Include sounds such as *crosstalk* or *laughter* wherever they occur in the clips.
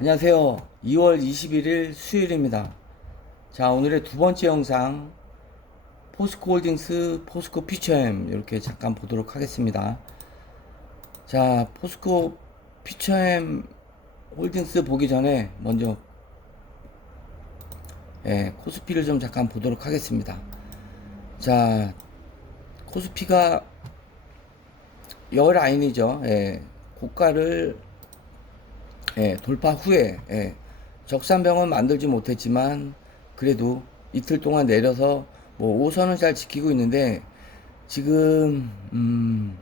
안녕하세요. 2월 21일 수요일입니다. 자, 오늘의 두 번째 영상 포스코 홀딩스 포스코 퓨처엠 이렇게 잠깐 보도록 하겠습니다. 자, 포스코 퓨처엠 홀딩스 보기 전에 먼저 예, 코스피를 좀 잠깐 보도록 하겠습니다. 자, 코스피가 여 라인이죠. 예, 고가를 예, 돌파 후에 예, 적산병은 만들지 못했지만 그래도 이틀 동안 내려서 뭐 5선은 잘 지키고 있는데 지금 음,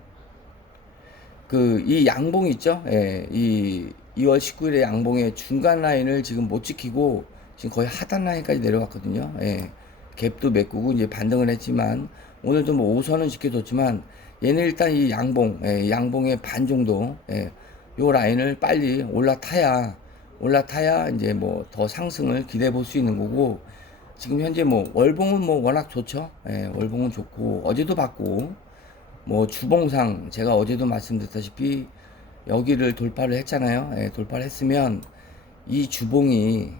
그 이 양봉 있죠? 예, 이 2월 19일에 양봉의 중간 라인을 지금 못 지키고 지금 거의 하단 라인까지 내려왔거든요. 예, 갭도 메꾸고 이제 반등을 했지만 오늘도 뭐 5선은 지켜줬지만 얘는 일단 이 양봉, 예, 양봉의 반 정도 예, 요 라인을 빨리 올라타야 올라타야 이제 뭐 더 상승을 기대해 볼 수 있는 거고 지금 현재 뭐 월봉은 뭐 워낙 좋죠. 예, 월봉은 좋고 어제도 봤고 뭐 주봉상 제가 어제도 말씀드렸다시피 여기를 돌파를 했잖아요. 예, 돌파를 했으면 이 주봉이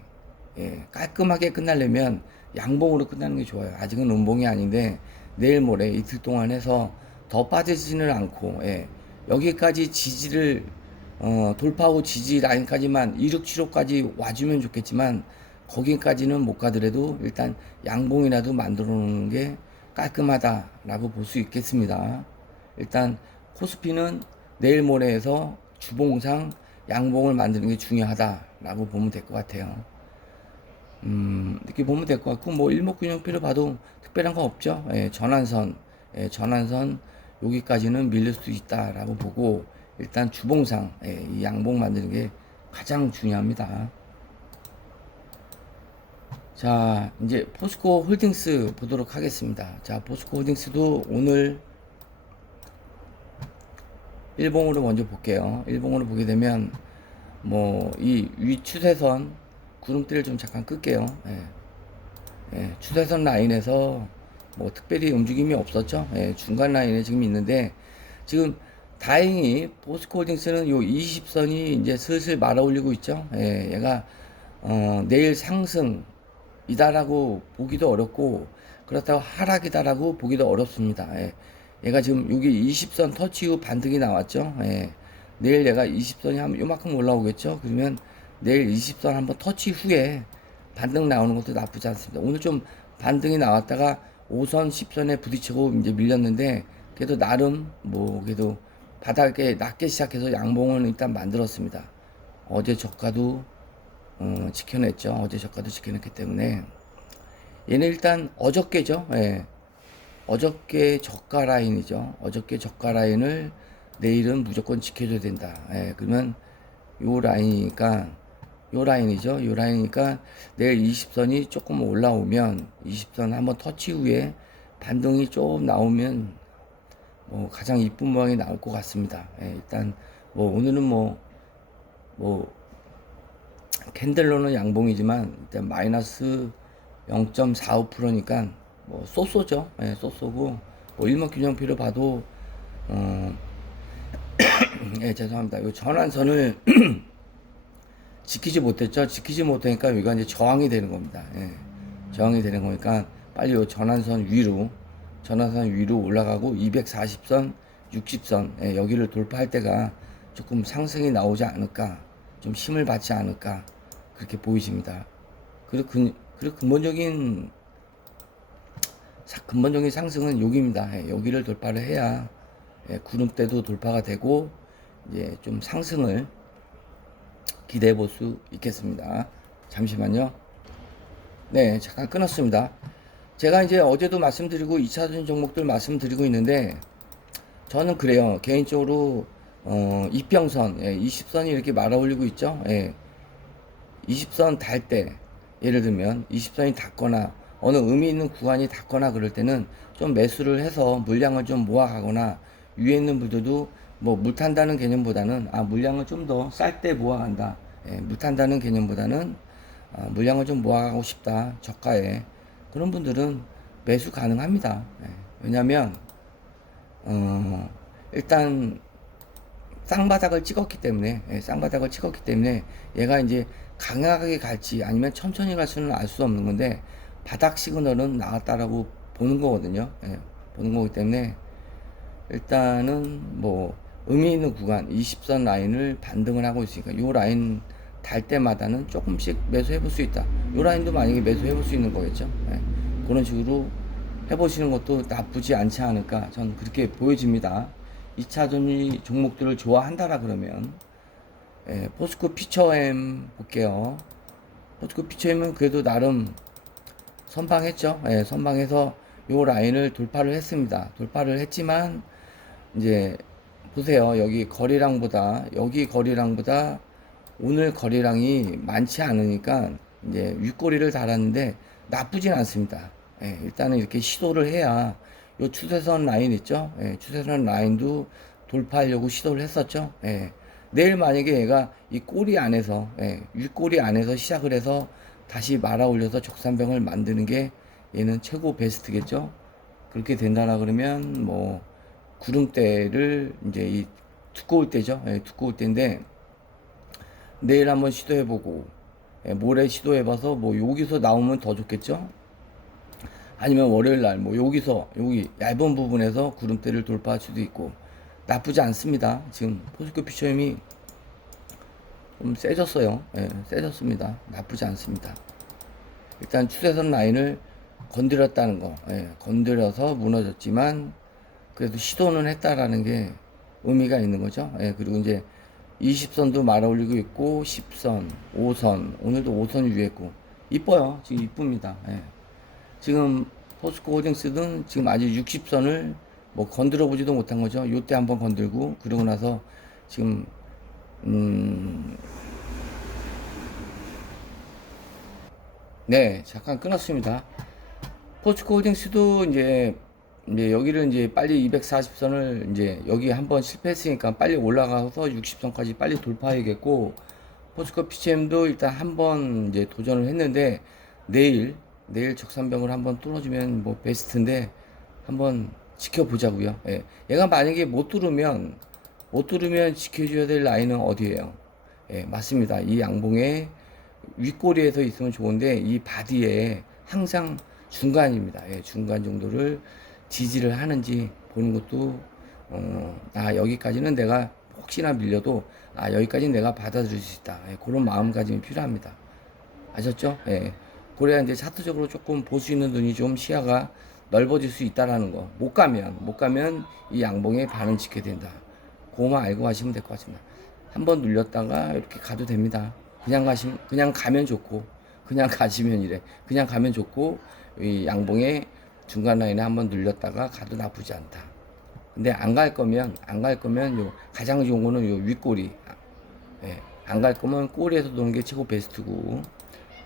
예, 깔끔하게 끝나려면 양봉으로 끝나는 게 좋아요. 아직은 음봉이 아닌데 내일 모레 이틀 동안 해서 더 빠지지는 않고 예, 여기까지 지지를 어, 돌파하고 지지 라인까지만 2, 6, 7호까지 와주면 좋겠지만 거기까지는 못 가더라도 일단 양봉이라도 만들어 놓는 게 깔끔하다라고 볼 수 있겠습니다. 일단 코스피는 내일 모레에서 주봉상 양봉을 만드는 게 중요하다라고 보면 될 것 같아요. 음, 이렇게 보면 될 것 같고 뭐 일목균형표를 봐도 특별한 건 없죠. 예, 전환선, 예, 전환선 여기까지는 밀릴 수 있다라고 보고 일단 주봉상 예, 이 양봉 만드는 게 가장 중요합니다. 자, 이제 포스코 홀딩스 보도록 하겠습니다. 자, 포스코 홀딩스도 오늘 일봉으로 먼저 볼게요. 일봉으로 보게 되면 뭐 이 위 추세선 구름대를 좀 잠깐 끌게요. 예. 예, 추세선 라인에서 뭐 특별히 움직임이 없었죠. 예, 중간 라인에 지금 있는데 지금 다행히 포스코홀딩스는 요 20선이 이제 슬슬 말아 올리고 있죠. 예, 얘가 어, 내일 상승이다라고 보기도 어렵고 그렇다고 하락이다라고 보기도 어렵습니다. 예, 얘가 지금 여기 20선 터치 후 반등이 나왔죠. 예, 내일 얘가 20선이 한 요만큼 올라오겠죠. 그러면 내일 20선 한번 터치 후에 반등 나오는 것도 나쁘지 않습니다. 오늘 좀 반등이 나왔다가 5선, 10선에 부딪히고 이제 밀렸는데 그래도 나름 뭐 그래도 바닥에 낮게 시작해서 양봉은 일단 만들었습니다. 어제 저가도 어, 지켜냈죠. 어제 저가도 지켜냈기 때문에 얘는 일단 어저께죠. 예. 어저께 저가 라인이죠. 어저께 저가 라인을 내일은 무조건 지켜줘야 된다. 예. 그러면 요 라인이니까 요 라인이죠. 요 라인이니까 내일 20선이 조금 올라오면 20선 한번 터치 후에 반등이 좀 나오면 뭐 가장 이쁜 모양이 나올 것 같습니다. 예, 일단 뭐 오늘은 뭐뭐 캔들로는 양봉이지만 일단 마이너스 0.45%니까 뭐 쏘쏘죠. 예, 쏘쏘고 뭐 일목 균형표를 봐도 어 *coughs* 예, 죄송합니다. 요 전환선을 *coughs* 지키지 못했죠. 지키지 못하니까 여기가 이제 저항이 되는 겁니다. 예. 저항이 되는 거니까 빨리 요 전환선 위로 전환선 위로 올라가고 240선, 60선 예, 여기를 돌파할 때가 조금 상승이 나오지 않을까, 좀 힘을 받지 않을까 그렇게 보이십니다. 그리고 근, 그리고 근본적인 사- 근본적인 상승은 여기입니다. 예, 여기를 돌파를 해야 예, 구름대도 돌파가 되고 이제 좀 상승을 기대해 볼 수 있겠습니다. 잠시만요. 네, 잠깐 끊었습니다. 제가 이제 어제도 말씀드리고 2차전 종목들 말씀드리고 있는데 저는 그래요. 개인적으로 어, 이평선, 예, 20선이 이렇게 말아 올리고 있죠. 예. 20선 달 때, 예를 들면 20선이 닿거나 어느 의미 있는 구간이 닿거나 그럴 때는 좀 매수를 해서 물량을 좀 모아가거나 위에 있는 분들도 뭐 물 탄다는 개념보다는 아 물량을 좀 더 쌀 때 모아간다. 예, 물 탄다는 개념보다는 아, 물량을 좀 모아가고 싶다. 저가에 그런 분들은 매수 가능합니다. 예, 왜냐하면 어, 일단 쌍바닥을 찍었기 때문에 예, 쌍바닥을 찍었기 때문에 얘가 이제 강하게 갈지 아니면 천천히 갈 수는 알 수 없는 건데 바닥 시그널은 나왔다라고 보는 거거든요. 예, 보는 거기 때문에 일단은 뭐 의미 있는 구간 20선 라인을 반등을 하고 있으니까 요 라인 달 때마다는 조금씩 매수해 볼 수 있다. 요 라인도 만약에 매수해 볼 수 있는 거겠죠. 예, 그런 식으로 해보시는 것도 나쁘지 않지 않을까 전 그렇게 보여집니다. 2차 전지 종목들을 좋아한다라 그러면 예, 포스코 피처엠 볼게요. 포스코 피처엠은 그래도 나름 선방했죠. 예, 선방해서 요 라인을 돌파를 했습니다. 돌파를 했지만 이제 보세요. 여기 거리량보다 여기 거리량보다 오늘 거리량이 많지 않으니까 이제 윗꼬리를 달았는데 나쁘진 않습니다. 예, 일단은 이렇게 시도를 해야 요 추세선 라인 있죠? 예, 추세선 라인도 돌파하려고 시도를 했었죠. 예, 내일 만약에 얘가 이 꼬리 안에서 예, 윗꼬리 안에서 시작을 해서 다시 말아 올려서 적산병을 만드는 게 얘는 최고 베스트겠죠. 그렇게 된다라 그러면 뭐 구름대를 이제 이 두꺼울 때죠. 예, 두꺼울 때인데 내일 한번 시도해보고 예, 모레 시도해봐서 뭐 여기서 나오면 더 좋겠죠. 아니면 월요일 날 뭐 여기서 여기 얇은 부분에서 구름대를 돌파할 수도 있고 나쁘지 않습니다. 지금 포스코 피처임이 좀 세졌어요. 예, 세졌습니다. 나쁘지 않습니다. 일단 추세선 라인을 건드렸다는 거, 예, 건드려서 무너졌지만 그래도 시도는 했다라는 게 의미가 있는 거죠. 예, 그리고 이제 20선도 말아 올리고 있고 10선, 5선, 오늘도 5선 유했고 이뻐요. 지금 이쁩니다. 예. 지금 포스코 홀딩스는 지금 아직 60선을 뭐 건드려 보지도 못한 거죠. 요때 한번 건들고 그러고 나서 지금 음 네, 잠깐 끊었습니다. 포스코 홀딩스도 이제 이제 여기를 이제 빨리 240선을 이제 여기 한번 실패했으니까 빨리 올라가서 60선까지 빨리 돌파해야겠고 포스코 PCM도 일단 한번 이제 도전을 했는데 내일 내일 적산병을 한번 뚫어주면 뭐 베스트인데 한번 지켜보자고요. 예. 얘가 만약에 못 뚫으면 못 뚫으면 지켜줘야 될 라인은 어디예요? 예, 맞습니다. 이 양봉의 윗꼬리에서 있으면 좋은데 이 바디에 항상 중간입니다. 예, 중간 정도를 지지를 하는지 보는 것도 어, 아 여기까지는 내가 혹시나 밀려도 아 여기까지 내가 받아들일 수 있다. 예, 그런 마음가짐이 필요합니다. 아셨죠? 예. 그래야 이제 차트적으로 조금 볼 수 있는 눈이 좀 시야가 넓어질 수 있다라는 거. 못 가면 못 가면 이 양봉에 반은 지켜야 된다. 그거만 알고 가시면 될 것 같습니다. 한번 눌렸다가 이렇게 가도 됩니다. 그냥 가시면 그냥 가면 좋고 그냥 가시면 이래. 그냥 가면 좋고 이 양봉의 중간 라인에 한번 눌렸다가 가도 나쁘지 않다. 근데 안 갈 거면 안 갈 거면 요 가장 좋은 거는 요 윗꼬리. 예. 안 갈 거면 꼬리에서 노는 게 최고 베스트고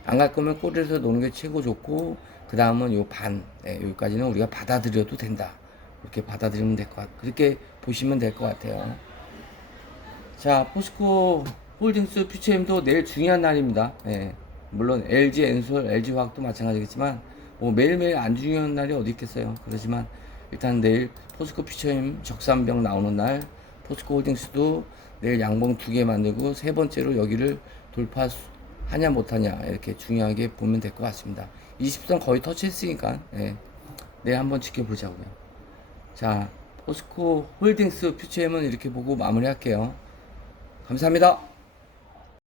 안 갈 거면 꼬리에서 노는 게 최고 좋고 그 다음은 요반 예, 여기까지는 우리가 받아들여도 된다. 이렇게 받아들이면 될 것 같. 그렇게 보시면 될 것 같아요. 자 포스코 홀딩스 퓨처엠도 내일 중요한 날입니다. 예. 물론 LG 엔솔, LG 화학도 마찬가지겠지만 뭐 매일매일 안 중요한 날이 어디 있겠어요. 그렇지만 일단 내일 포스코 퓨처엠 적산병 나오는 날 포스코 홀딩스도 내일 양봉 두 개 만들고 세 번째로 여기를 돌파 하냐 못하냐 이렇게 중요하게 보면 될 것 같습니다. 20선 거의 터치했으니까 예. 내일 한번 지켜보자고요. 자 포스코 홀딩스 퓨처엠은 이렇게 보고 마무리할게요. 감사합니다.